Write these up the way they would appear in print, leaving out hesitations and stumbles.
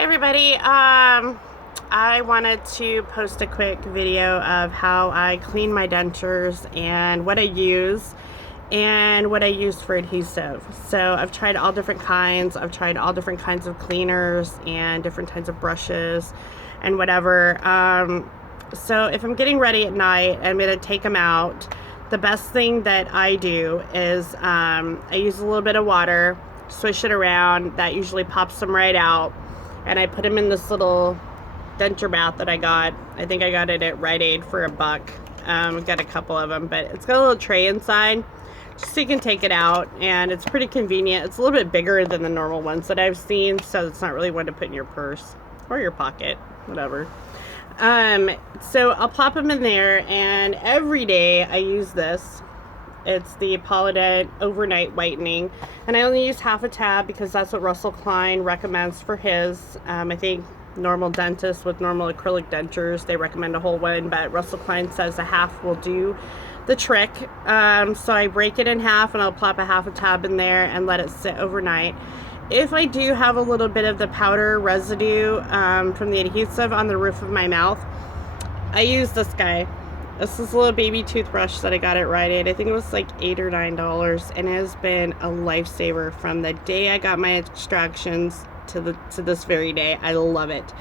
Hi everybody. I wanted to post a quick video of how I clean my dentures and what I use for adhesive. So I've tried all different kinds. I've tried all different kinds of cleaners and different kinds of brushes and whatever. So if I'm getting ready at night, I'm going to take them out. The best thing that I do is I use a little bit of water, swish it around. That usually pops them right out. And I put them in this little denture bath that I got. I think I got it at Rite Aid for $1. I've got a couple of them, but it's got a little tray inside just so you can take it out, and it's pretty convenient. It's a little bit bigger than the normal ones that I've seen, so it's not really one to put in your purse or your pocket, whatever. So I'll plop them in there, and every day I use this. It's the Polident Overnight Whitening, and I only use half a tab because that's what Russell Klein recommends for his. I think normal dentists with normal acrylic dentures, they recommend a whole one, but Russell Klein says a half will do the trick. So I break it in half, and I'll plop a half a tab in there and let it sit overnight. If I do have a little bit of the powder residue from the adhesive on the roof of my mouth, I use this guy. This is a little baby toothbrush that I got at Rite Aid. I think it was like $8 or $9, and it has been a lifesaver from the day I got my extractions to this very day. I love it.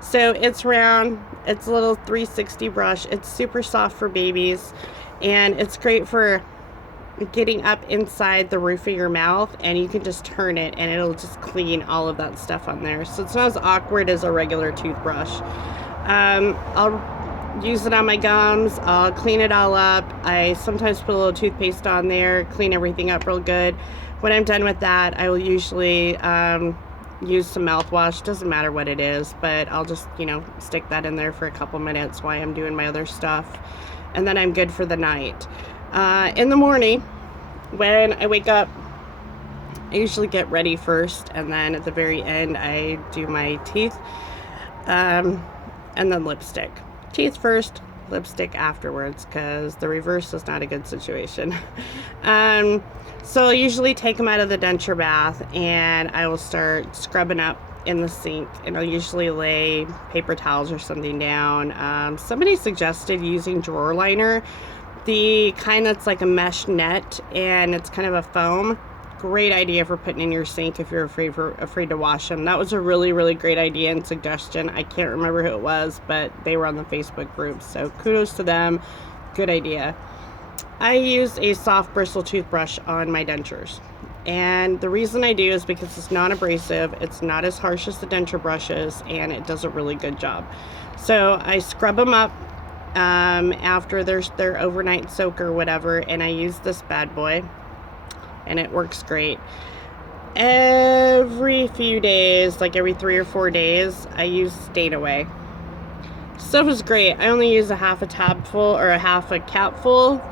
So it's round. It's a little 360 brush. It's super soft for babies, and it's great for getting up inside the roof of your mouth, and you can just turn it and it'll just clean all of that stuff on there. So it's not as awkward as a regular toothbrush. I'll use it on my gums. I'll clean it all up. I sometimes put a little toothpaste on there, clean everything up real good. When I'm done with that, I will usually use some mouthwash. Doesn't matter what it is, but I'll just, stick that in there for a couple minutes while I'm doing my other stuff, and then I'm good for the night. In the morning, when I wake up, I usually get ready first, and then at the very end, I do my teeth, and then lipstick. Teeth first, lipstick afterwards, because the reverse is not a good situation. So I'll usually take them out of the denture bath, and I will start scrubbing up in the sink, and I'll usually lay paper towels or something down. Somebody suggested using drawer liner, the kind that's like a mesh net, and it's kind of a foam. Great idea for putting in your sink if you're afraid to wash them. That was a really, really great idea and suggestion. I can't remember who it was, but they were on the Facebook group, so kudos to them. Good idea. I use a soft bristle toothbrush on my dentures, and the reason I do is because it's non-abrasive, it's not as harsh as the denture brushes, and it does a really good job. So I scrub them up after their overnight soak or whatever, and I use this bad boy, and it works great. Every few days, like every 3 or 4 days, I use Stain Away. Stuff is great. I only use a half a tab full or a half a cap full,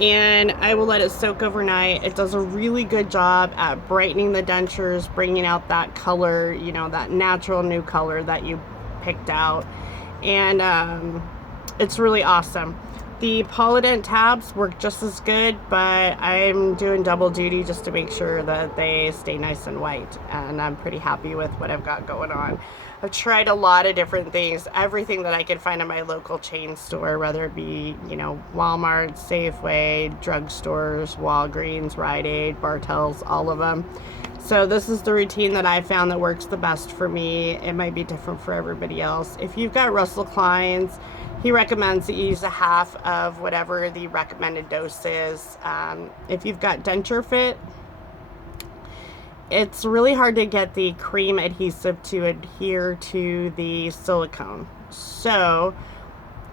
and I will let it soak overnight. It does a really good job at brightening the dentures, bringing out that color, that natural new color that you picked out, and it's really awesome. The Polident tabs work just as good, but I'm doing double duty just to make sure that they stay nice and white, and I'm pretty happy with what I've got going on. I've tried a lot of different things, everything that I could find in my local chain store, whether it be, Walmart, Safeway, drugstores, Walgreens, Rite Aid, Bartell's, all of them. So this is the routine that I found that works the best for me. It might be different for everybody else. If you've got Russell Klein's, he recommends that you use a half of whatever the recommended dose is. If you've got Denture Fit, it's really hard to get the cream adhesive to adhere to the silicone. So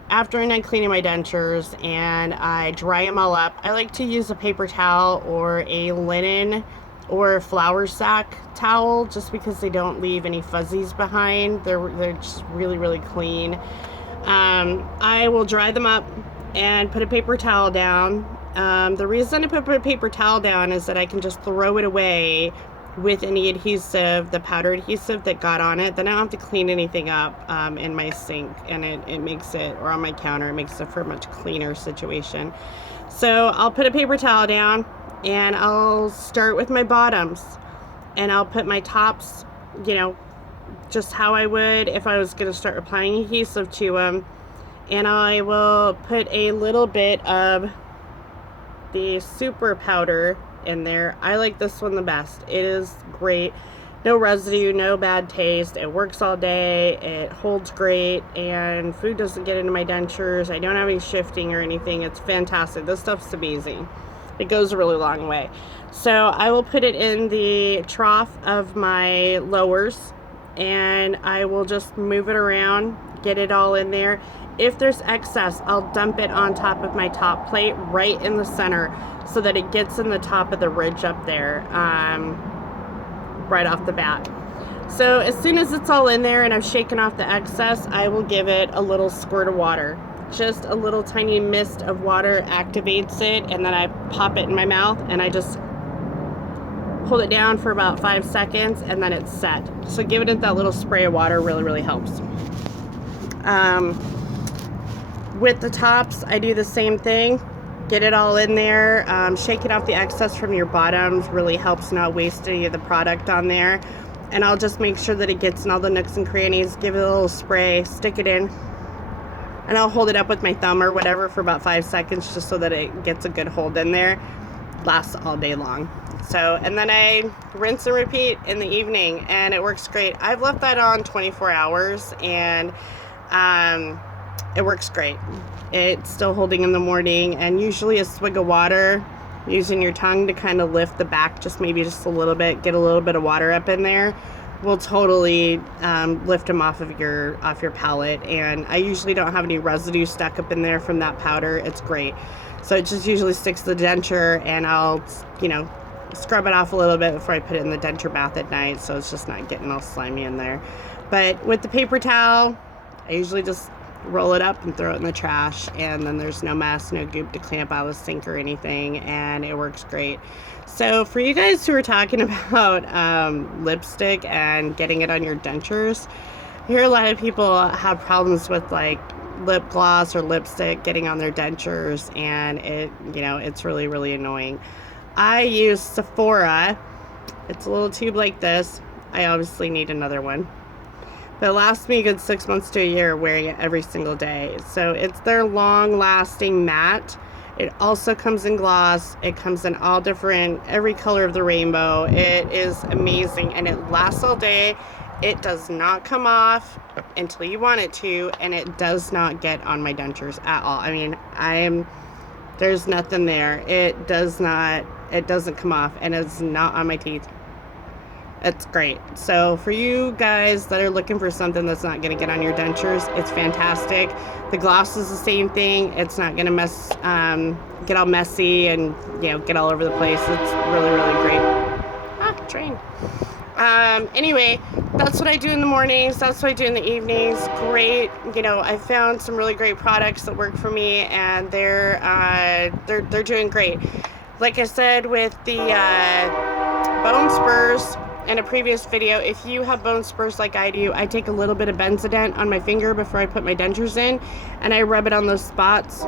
after I'm done cleaning my dentures and I dry them all up, I like to use a paper towel or a linen or flour sack towel, just because they don't leave any fuzzies behind. They're just really, really clean. I will dry them up and put a paper towel down. The reason I put a paper towel down is that I can just throw it away with any adhesive, the powder adhesive that got on it. Then I don't have to clean anything up in my sink, and it makes it, or on my counter, it makes it for a much cleaner situation. So I'll put a paper towel down, and I'll start with my bottoms, and I'll put my tops, just how I would if I was going to start applying adhesive to them. And I will put a little bit of the super powder in there. I like this one the best. It is great. No residue, no bad taste. It works all day. It holds great, and food doesn't get into my dentures. I don't have any shifting or anything. It's fantastic. This stuff's amazing. It goes a really long way. So I will put it in the trough of my lowers, and I will just move it around, get it all in there. If there's excess, I'll dump it on top of my top plate right in the center so that it gets in the top of the ridge up there right off the bat. So as soon as it's all in there and I've shaken off the excess, I will give it a little squirt of water. Just a little tiny mist of water activates it, and then I pop it in my mouth and I just hold it down for about 5 seconds, and then it's set. So giving it that little spray of water really helps. With the tops, I do the same thing. Get it all in there. Shaking off the excess from your bottoms really helps not waste any of the product on there. And I'll just make sure that it gets in all the nooks and crannies. Give it a little spray, stick it in, and I'll hold it up with my thumb or whatever for about 5 seconds just so that it gets a good hold in there. Lasts all day long. So, and then I rinse and repeat in the evening, and it works great. I've left that on 24 hours, and it works great. It's still holding in the morning, and usually a swig of water, using your tongue to kind of lift the back maybe just a little bit, get a little bit of water up in there, will totally lift them off your palate. And I usually don't have any residue stuck up in there from that powder. It's great. So it just usually sticks to the denture, and I'll, scrub it off a little bit before I put it in the denture bath at night, so it's just not getting all slimy in there. But with the paper towel, I usually just roll it up and throw it in the trash, and then there's no mess, no goop to clean up out of the sink or anything, and it works great. So for you guys who are talking about lipstick and getting it on your dentures, I hear a lot of people have problems with like lip gloss or lipstick getting on their dentures, and it's really annoying. I use Sephora. It's a little tube like this. I obviously need another one, but it lasts me a good 6 months to a year wearing it every single day. So it's their long-lasting matte. It also comes in gloss. It comes in all different, every color of the rainbow. It is amazing, and it lasts all day. It does not come off until you want it to, and it does not get on my dentures at all. I mean, there's nothing there. It doesn't come off, and it's not on my teeth. It's great. So for you guys that are looking for something that's not going to get on your dentures, it's fantastic. The gloss is the same thing. It's not going to get all messy and get all over the place. It's really great. Train. Anyway, that's what I do in the mornings. That's what I do in the evenings. Great. I found some really great products that work for me, and they're doing great. Like I said with the bone spurs in a previous video, if you have bone spurs like I do, I take a little bit of Benzodent on my finger before I put my dentures in, and I rub it on those spots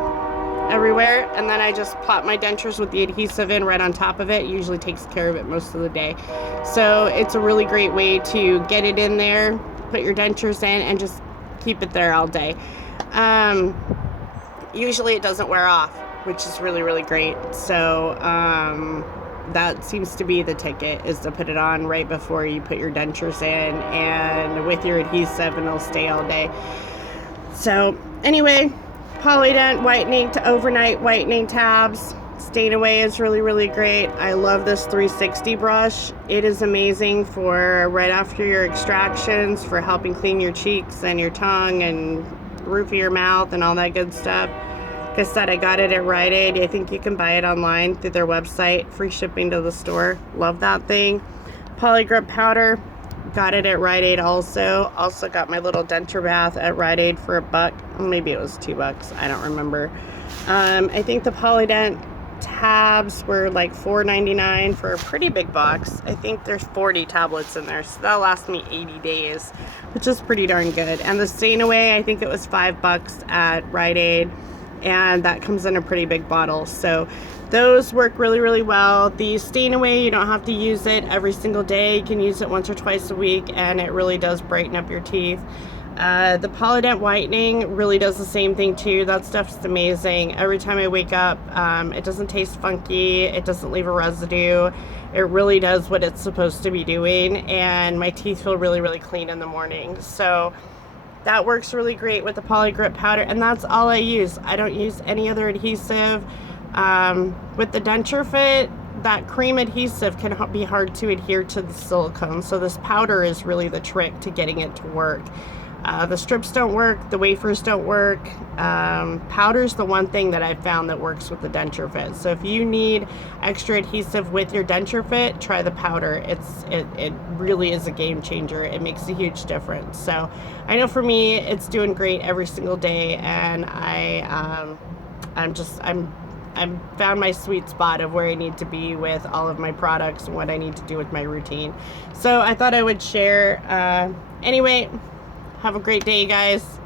everywhere, and then I just plop my dentures with the adhesive in right on top of it. It usually takes care of it most of the day. So it's a really great way to get it in there, put your dentures in, and just keep it there all day. Usually it doesn't wear off, which is really great. So that seems to be the ticket, is to put it on right before you put your dentures in, and with your adhesive, and it'll stay all day. So anyway, Polydent whitening to overnight whitening tabs. Stain away is really great. I love this 360 brush. It is amazing for right after your extractions, for helping clean your cheeks and your tongue and roof of your mouth and all that good stuff. Like I said, I got it at Rite Aid. I think you can buy it online through their website. Free shipping to the store. Love that thing. Polygrip powder. Got it at Rite Aid also. Also got my little denture bath at Rite Aid for $1. Maybe it was $2. I don't remember. I think the Polydent tabs were like $4.99 for a pretty big box. I think there's 40 tablets in there, so that'll last me 80 days, which is pretty darn good. And the Stain Away, I think it was $5 at Rite Aid, and that comes in a pretty big bottle. So those work really, really well. The stain away, you don't have to use it every single day. You can use it once or twice a week, and it really does brighten up your teeth. The Polydent whitening really does the same thing too. That stuff's amazing. Every time I wake up, it doesn't taste funky. It doesn't leave a residue. It really does what it's supposed to be doing, and my teeth feel really, really clean in the morning. So that works really great with the Poly Grip powder, and that's all I use. I don't use any other adhesive. With the Denture Fit, that cream adhesive can be hard to adhere to the silicone, so this powder is really the trick to getting it to work. The strips don't work, the wafers don't work. Powder's the one thing that I've found that works with the Denture Fit. So if you need extra adhesive with your Denture Fit, try the powder. It really is a game changer. It makes a huge difference. So I know for me, it's doing great every single day, and I've found my sweet spot of where I need to be with all of my products and what I need to do with my routine. So I thought I would share. Anyway, have a great day, guys.